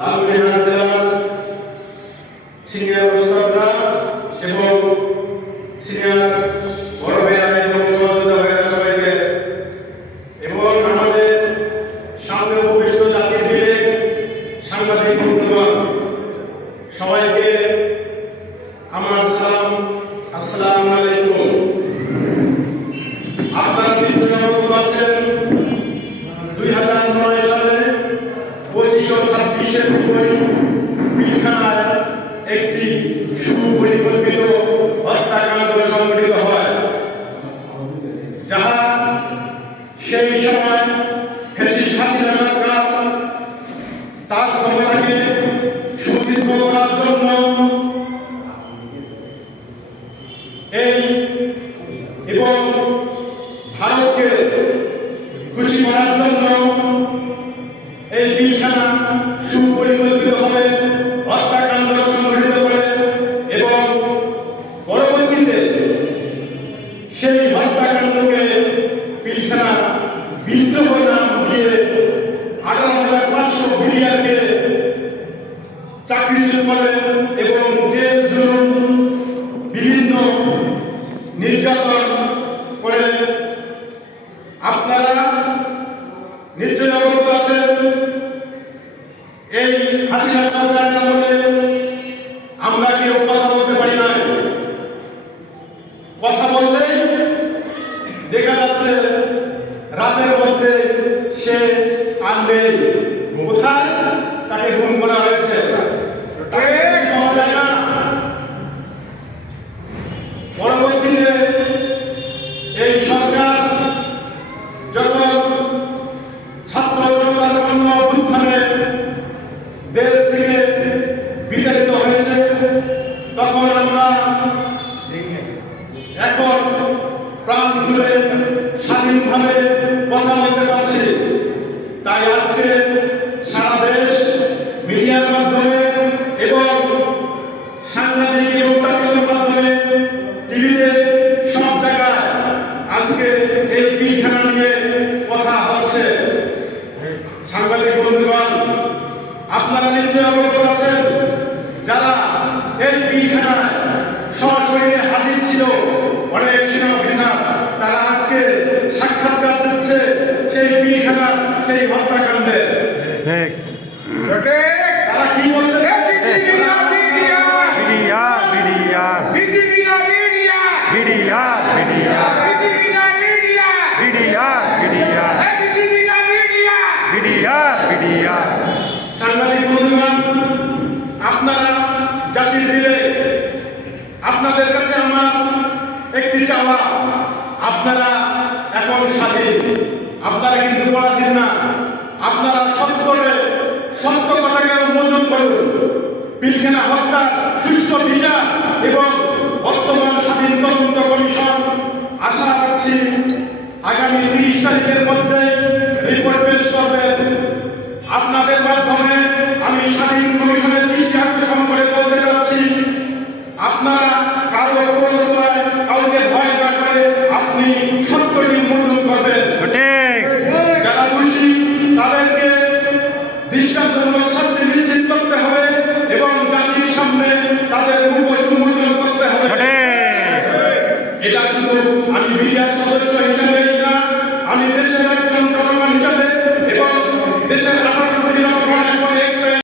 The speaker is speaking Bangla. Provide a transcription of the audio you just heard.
লালমিহার জেলার সিনিয়র ওস্তাদরা এবং সিনিয়র বড় ভাইরা এবং সহযোগিতা ভাইরা সবাইকে এবং আমাদের সামনে উপবিষ্ট জাতির ভিড়ে সাংবাদিক বন্ধুগণ সবাইকে আমার সালাম আসসালামু আলাইকুম আপনারা নিশ্চয়ই অবগত আছেন দুই হাজার নয় সালে পঁচিশশো ছাব্বিশে ফেব্রুয়ারি পিলখানায় একটি সুপরিকল্পিত হত্যাকাণ্ড সংঘটিত হয়, যাহা সেই সময় ফ্যাসিস্ট হাসিনা সরকার তার ক্ষমতাকে সুদীর্ঘ করার জন্য সেই হত্যাকাণ্ডকে পিলখানা বিদ্রোহ নাম দিয়ে আঠারো হাজার পাঁচশো বিলিয়ারকে চাকরিচ্যুত করেন এবং জেল জুলুম বিভিন্ন নির্যাতন করেন। আপনারা নিশ্চয় অবগত আছেন, এই হাসিনা সরকারের আমলে আমরা কেউ কথা বলতে পারি না কথা বললেই দেখা যাচ্ছে রাতের মধ্যে সে আনবে। কোথায়? তাকে গুম করা হয়েছে। তাকে পরবর্তীতে এই সরকার যখন ছাত্র দেশ থেকে হয়েছে, তখন আমরা এখন প্রাণ খুলে স্বাধীনভাবে কথা বলতে পারছি। তাই আজকে সারা দেশ মিডিয়ার মাধ্যমে এবং সাংবাদিক এবং প্রকাশের মাধ্যমে টিভিতে সব জায়গায় আজকে এই বিছানা নিয়ে কথা হচ্ছে। সাংবাদিক বন্ধুগণ, আপনারা নিশ্চয়ই অবগত আছেন, যারা এই বিলে আপনাদের কাছে আমার একটি চাওয়া। আপনারা এখন স্বাধীন। আপনারা কিন্তু পরাধীন না। আপনারা সত্যকে সত্য কথাকে উন্মোচন করুন পিলখানা হত্যা সুষ্ঠু বিচার এবং বর্তমান স্বাধীন তদন্ত কমিশন আশা রাখছি আগামী তিরিশ তারিখের মধ্যে রিপোর্ট পেশ করবেন। আপনাদের মাধ্যমে আমি স্বাধীন সদস্য হিসাবে আমি দেশের একজন জনগণ হিসাবে এবং দেশের আশা